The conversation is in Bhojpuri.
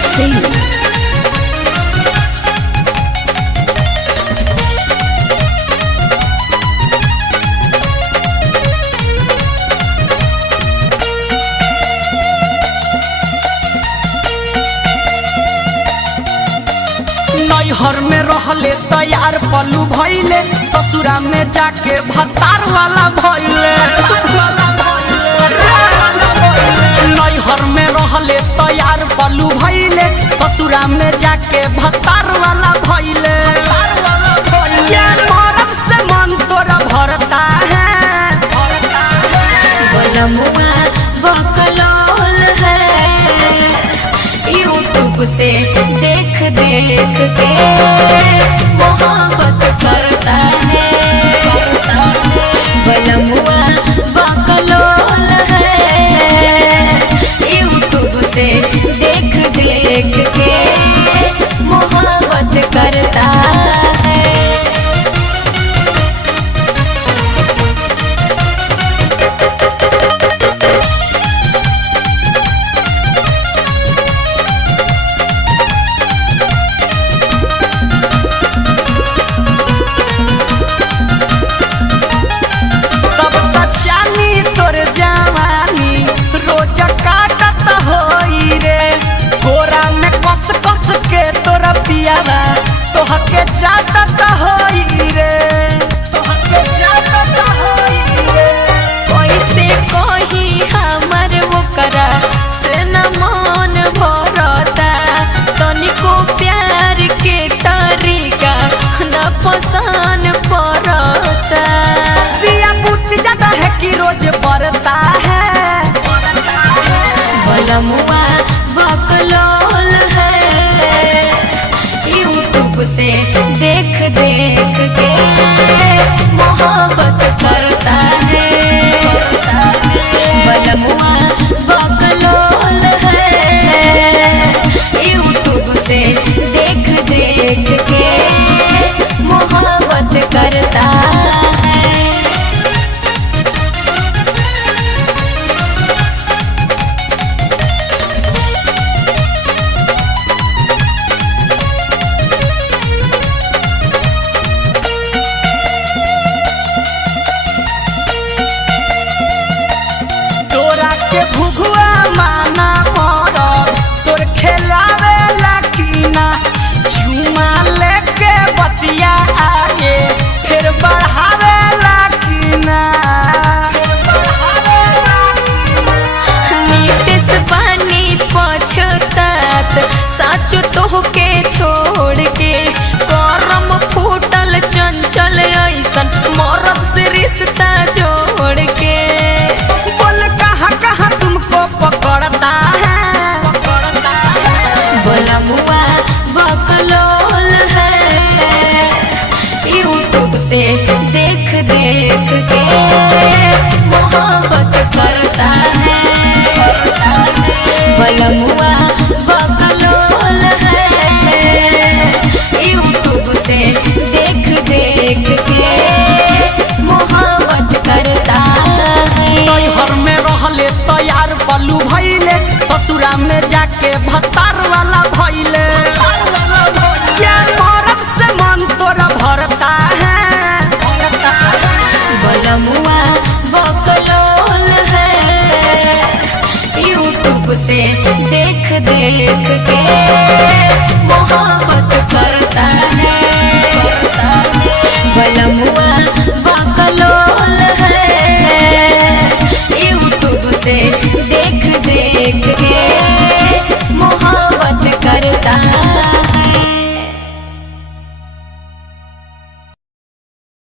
Sing. नैहर में रहले तैयार पलू भइले, ससुरा में जाके भतार वाला भइले। नैहर में रहले तैयार पलू भइले, ससुरा में जाके भतार वाला भइले। क्या मरम से मन तोरा भरता है, बनमुआ बकलोल है, यूट्यूब से देख देख के मोहब्बत करता है। बनमुआ बकलोल है, यूट्यूब से देख देख के मोहब्बत करता है। तोहके चाटत होई रे, तोहके चाटत होई रे। कैसे कही हमर ओकरा से न मन भरता, तनिको प्यार के तरीका न पसंद पड़ता। दिया बुझ जाता है कि रोज बढ़ता है, बनमुआ बकलोल है, यूट्यूब से देख देख के मोहब्बत करता है। बनमुआ बकलोल है, यूट्यूब से देख देख के मोहब्बत करता है। भुगुआ माना मरद तोर खेलावे लकीना, झुमा लेके बतिया आगे फिर बढ़ावे लकीना। नीतीश पानी पछतात सच तोहके छोड़ के, करम फूटल चंचल ऐसन मरद से रिश्ता जोड़ के। बोल कहाँ कहाँ तुमको पकड़ता है, बनमुआ बकलोल है, यूट्यूब से देख देख के मोहब्बत करता है। बनमुआ बकलोल है, यूट्यूब से देख देख के मोहब्बत करता है। नैहर में रहले तैयार पलू भइले, ससुरा में जाके भतार वाला भइले। क्या मरम से मन तोरा भरता है, बनमुआ बकलोल है, यूट्यूब से देख देख के मोहब्बत करता है। बनमुआ